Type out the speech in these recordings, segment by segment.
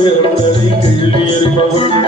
I'm gonna make you feel it,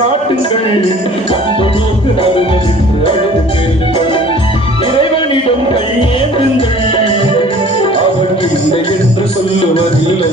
காட்டுங்கள் கண்டு நோக்கு நடுவில் நின்று அழுது கேளுங்கள் இறைவனிடம் கையேந்துங்கள். அவன் இல்லை என்று சொல்லுவதில்லை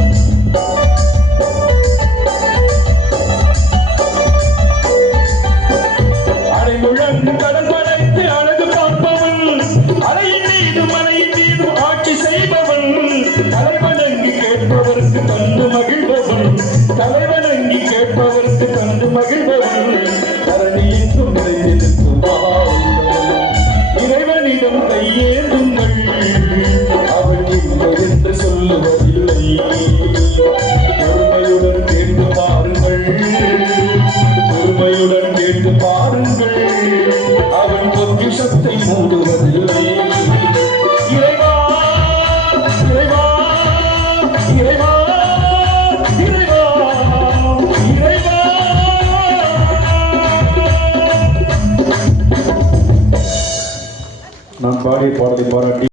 விஷத்தை மூடுவதில்லை இறைவா நான் பாடிய பாடலை பாராட்டி